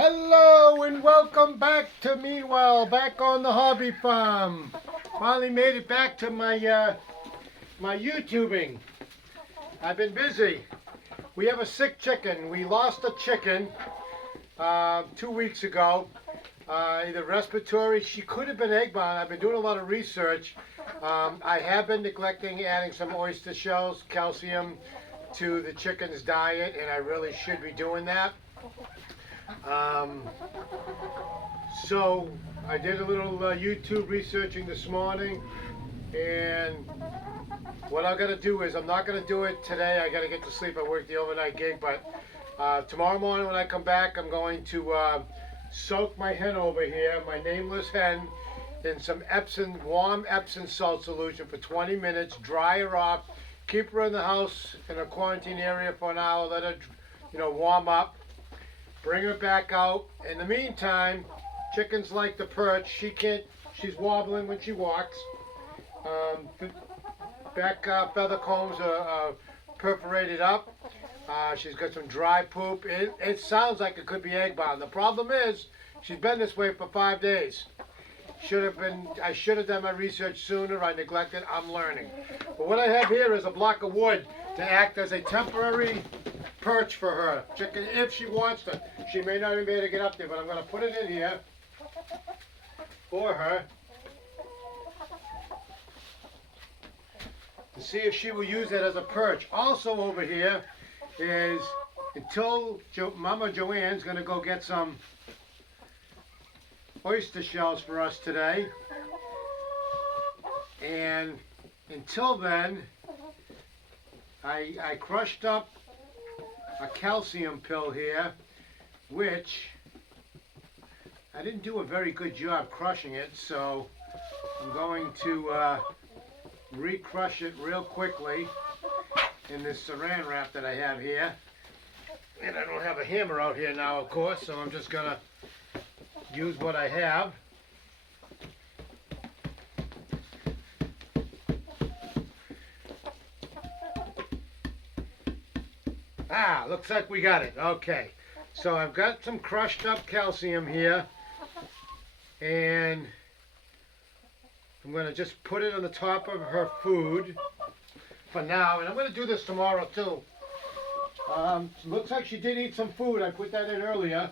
Hello and welcome back to Meanwhile, back on the hobby farm. Finally made it back to my YouTubing. I've been busy. We have a sick chicken. We lost a chicken 2 weeks ago. Either respiratory, she could have been egg bound. I've been doing a lot of research. I have been neglecting adding some oyster shells, calcium to the chicken's diet, and I really should be doing that. Um, so I did a little YouTube researching this morning, and what I'm gonna do is I'm not gonna do it today. I gotta get to sleep. I work the overnight gig, but tomorrow morning when I come back, I'm going to soak my hen over here, my nameless hen, in some Epsom, warm Epsom salt solution for 20 minutes. Dry her off. Keep her in the house in a quarantine area for an hour. Let her, warm up. Bring her back out. In the meantime, chickens like to perch. She's wobbling when she walks. Back feather combs are perforated up. She's got some dry poop. It sounds like it could be egg bound. The problem is, she's been this way for 5 days. I should have done my research sooner. I neglected. I'm learning. But what I have here is a block of wood to act as a temporary perch for her chicken if she wants to. She may not even be able to get up there, but I'm going to put it in here for her to see if she will use it as a perch. Also over here is until Mama Joanne's going to go get some oyster shells for us today, and until then I crushed up a calcium pill here, which I didn't do a very good job crushing it, so I'm going to re-crush it real quickly in this saran wrap that I have here. And I don't have a hammer out here now, of course, so I'm just gonna use what I have. Looks like we got it. Okay, so I've got some crushed up calcium here, and I'm going to just put it on the top of her food for now, and I'm going to do this tomorrow too. Looks like she did eat some food. I put that in earlier.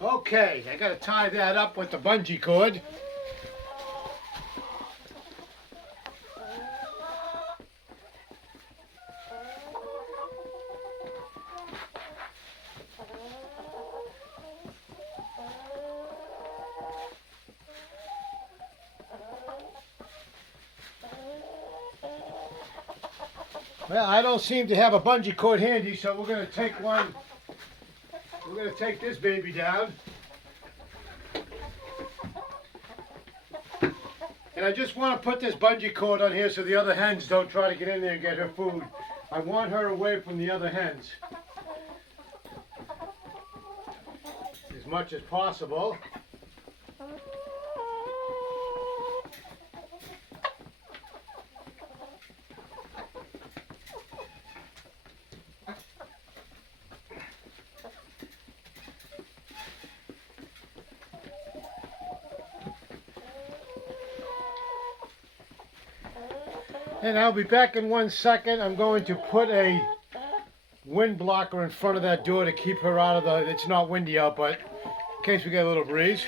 Okay, I got to tie that up with the bungee cord. Well, I don't seem to have a bungee cord handy, so we're going to take one. We're going to take this baby down. And I just want to put this bungee cord on here so the other hens don't try to get in there and get her food. I want her away from the other hens as much as possible. And I'll be back in 1 second. I'm going to put a wind blocker in front of that door to keep her out of the, it's not windy out, but in case we get a little breeze.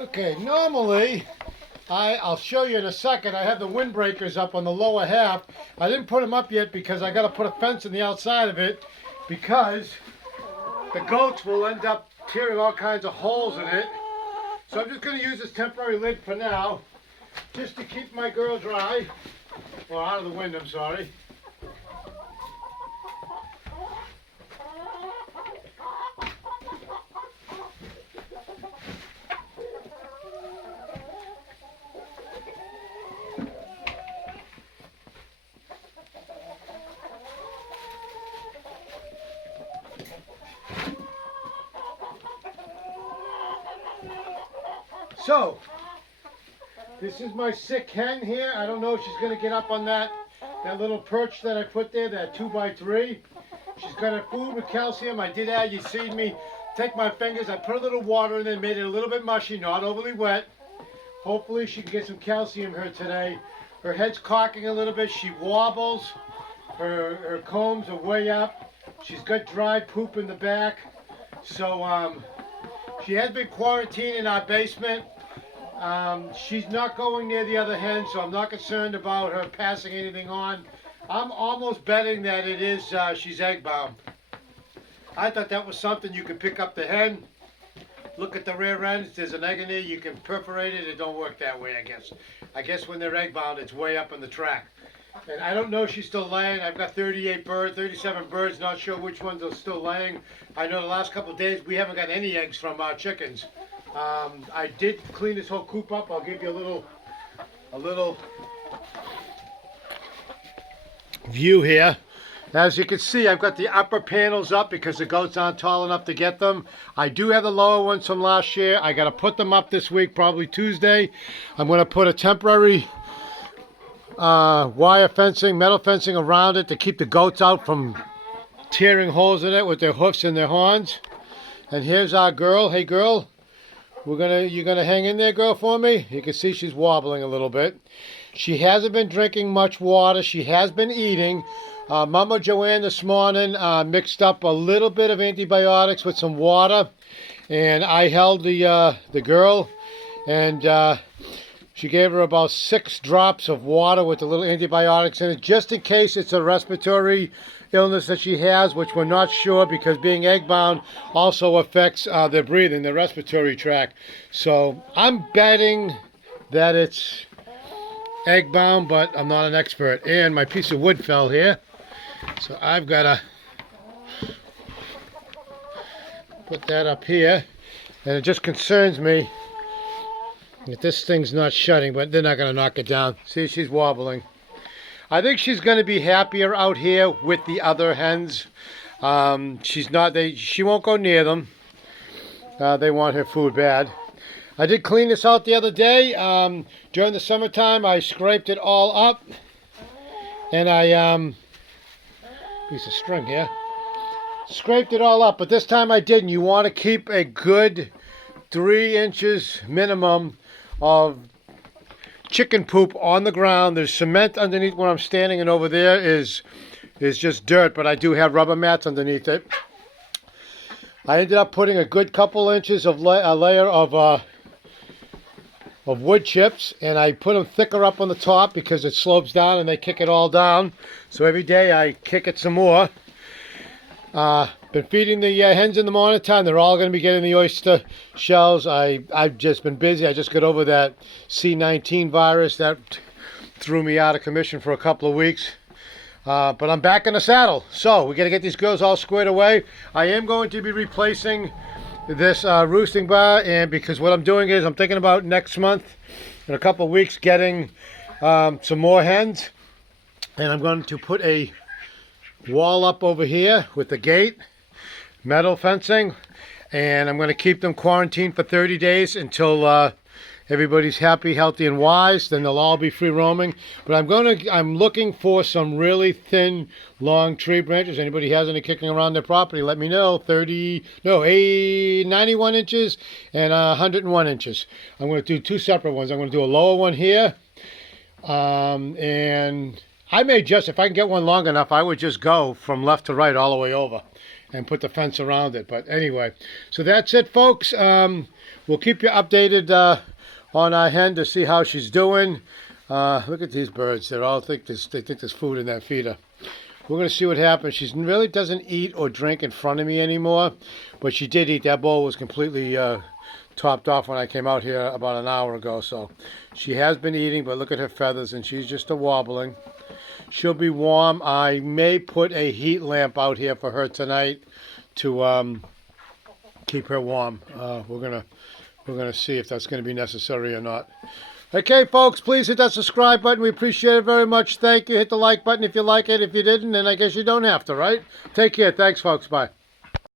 Okay, normally, I'll show you in a second, I have the windbreakers up on the lower half. I didn't put them up yet because I got to put a fence on the outside of it because the goats will end up tearing all kinds of holes in it. So I'm just going to use this temporary lid for now, just to keep my girl dry, or out of the wind, I'm sorry. So, this is my sick hen here. I don't know if she's going to get up on that little perch that I put there, that 2x3. She's got her food with calcium. I did add, you see me take my fingers, I put a little water in there, made it a little bit mushy, not overly wet. Hopefully she can get some calcium here today. Her head's cocking a little bit. She wobbles. Her combs are way up. She's got dry poop in the back. So she has been quarantined in our basement. She's not going near the other hen, so I'm not concerned about her passing anything on. I'm almost betting that it is she's egg bound. I thought that was something you could pick up the hen, look at the rear ends, there's an egg in there, you can perforate it. It don't work that way, I guess. I guess when they're egg bound, it's way up in the track. And I don't know if she's still laying. I've got 37 birds, not sure which ones are still laying. I know the last couple of days we haven't got any eggs from our chickens. I did clean this whole coop up. I'll give you a little view here. As you can see, I've got the upper panels up because the goats aren't tall enough to get them. I do have the lower ones from last year. I got to put them up this week, probably Tuesday. I'm going to put a temporary wire fencing, metal fencing around it to keep the goats out from tearing holes in it with their hoofs and their horns. And here's our girl. Hey girl, you're gonna hang in there, girl, for me? You can see she's wobbling a little bit. She hasn't been drinking much water. She has been eating. Mama Joanne this morning mixed up a little bit of antibiotics with some water, and I held the girl, and she gave her about 6 drops of water with the little antibiotics in it, just in case it's a respiratory illness that she has, which we're not sure because being egg-bound also affects their breathing, their respiratory tract. So I'm betting that it's egg-bound, but I'm not an expert. And my piece of wood fell here, so I've got to put that up here. And it just concerns me that this thing's not shutting, but they're not going to knock it down. See, she's wobbling. I think she's going to be happier out here with the other hens. She won't go near them. They want her food bad. I did clean this out the other day. During the summertime, I scraped it all up. And I, piece of string here. Scraped it all up, but this time I didn't. You want to keep a good 3 inches minimum of chicken poop on the ground. There's cement underneath where I'm standing, and over there is just dirt, but I do have rubber mats underneath it. I ended up putting a good couple inches of a layer of wood chips, and I put them thicker up on the top because it slopes down and they kick it all down. So every day I kick it some more. Been feeding the hens in the morning time. They're all going to be getting the oyster shells. I've just been busy. I just got over that C19 virus that threw me out of commission for a couple of weeks. But I'm back in the saddle. So we got to get these girls all squared away. I am going to be replacing this roosting bar, and because what I'm doing is I'm thinking about next month, in a couple of weeks, getting some more hens, and I'm going to put a wall up over here with the gate, metal fencing, and I'm going to keep them quarantined for 30 days until everybody's happy, healthy, and wise. Then they'll all be free roaming. But I'm looking for some really thin, long tree branches. Anybody has any kicking around their property, let me know. 91 inches and 101 inches. I'm going to do two separate ones. I'm going to do a lower one here, and I may just, if I can get one long enough, I would just go from left to right all the way over and put the fence around it. But anyway, so that's it, folks. We'll keep you updated on our hen to see how she's doing. Look at these birds. They think there's food in that feeder. We're going to see what happens. She really doesn't eat or drink in front of me anymore, but she did eat. That bowl was completely topped off when I came out here about an hour ago. So she has been eating, but look at her feathers, and she's just a wobbling. She'll be warm. I may put a heat lamp out here for her tonight to keep her warm. We're gonna see if that's gonna be necessary or not. Okay, folks, please hit that subscribe button. We appreciate it very much. Thank you. Hit the like button if you like it. If you didn't, then I guess you don't have to, right? Take care. Thanks, folks. Bye.